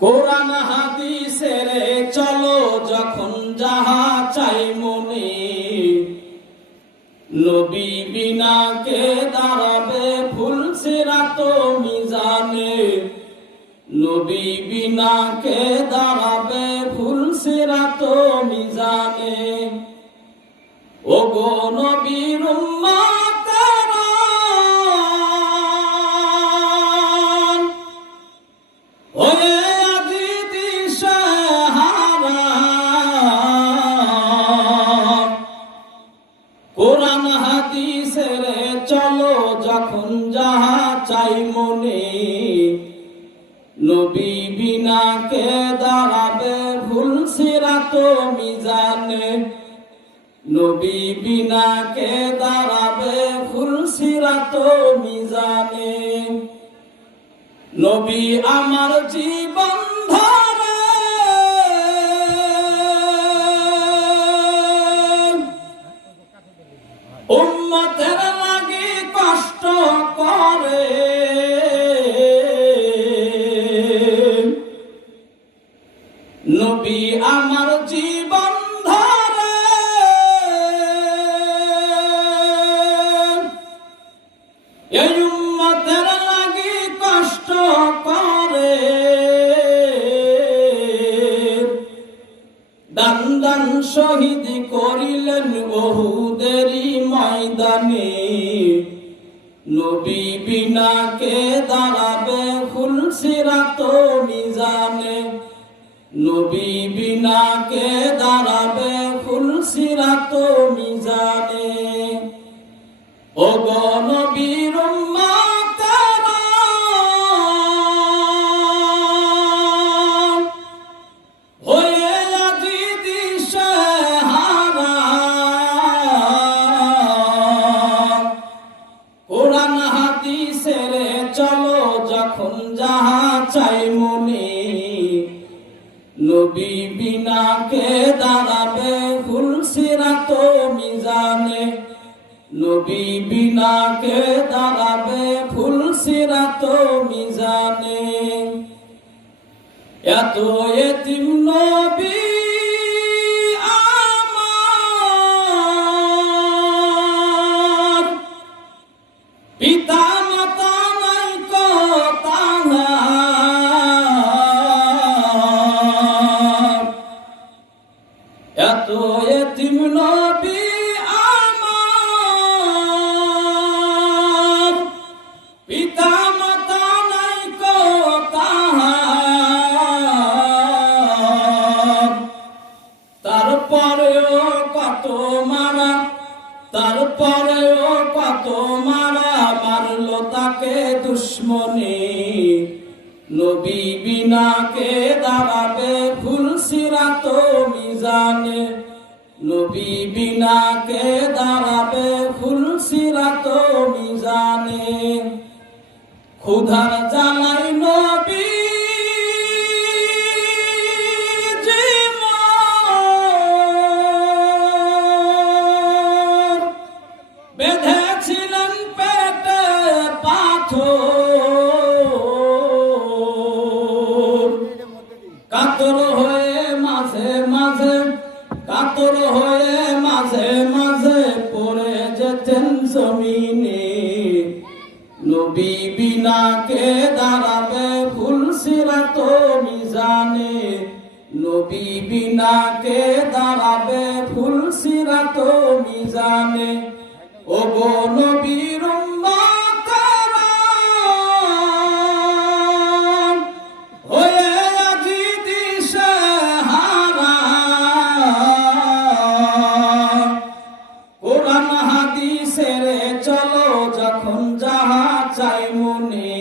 কোরআন হাদিসের চলো যখন যাহা চাই মনে, নবী বিনা কে দাঁড়াবে ফুল সিরাত মিজানে, নবী বিনা কে দাঁড়াবে ফুল সিরাত মিজানে। ওগো নবীর উম্মতেরা ওয়ে আজি দিশেহারা, কোরআন হাদিসের চলো যখন যাহা চাই মনে, নবী বিনা কে দাঁড়াবে ফুল সিরাত মিজানে, নবী বিনা কে দাঁড়াবে ফুল সিরাত মিজানে। নবী আমার জীবন ধরে উম্মতের লাগি কষ্ট করে, নবী আমার জীবন ধরে এই উম্মতের লাগি কষ্ট করে, দান দান শহীদ করিলেন উহুদেরই ময়দানে, নবী বিনা কে দাঁড়াবে ফুল সিরাত মিজানে, নবী বিনা কে দাঁড়াবে ফুল সিরাত মিজানে। ওগো নবীর উম্মতেরা হয়ে আজি দিশেহারা, কোরআন হাদিসের চলো যখন যাহা চাই মনে, নবী বিনা কে দাঁড়াবে ফুল সিরাত মিজানে, নবী বিনা কে দাঁড়াবে ফুল সিরাত মিজানে। এত এতিম নবী আমার, পিতা মাতা নাই কো তাহার, এত এতিম নবী আমার, পিতা মাতা নাই কো তাহার, তারপরেও কত মারা, তারপরেও কত মারা মারলো তাকে দুশ্মনে, নবী বিনা কে দাঁড়াবে ফুল সিরাত মিজানে, নবী বিনা কে দাঁড়াবে ফুল সিরাত মিজানে। ক্ষুধার জ্বালাই নবী বেঁধেছিলেন পেটে পাথর, কাতর হয়ে মাঝে মাঝে, কাতর হয়ে মাঝে মাঝে পড়ে যেতেন জমিনে, নবী বিনা কে দাঁড়াবে ফুল সিরাত মিজানে, নবী বিনা কে দাঁড়াবে ফুল সিরাত মিজানে। ওগো নবীর উম্মতেরা হয়ে আজি দিশেহারা, কোরআন হাদিসের চলো যখন যাহা চাই মনে,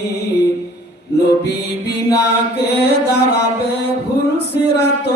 নবী বিনা কে দাঁড়াবে ফুল সিরাত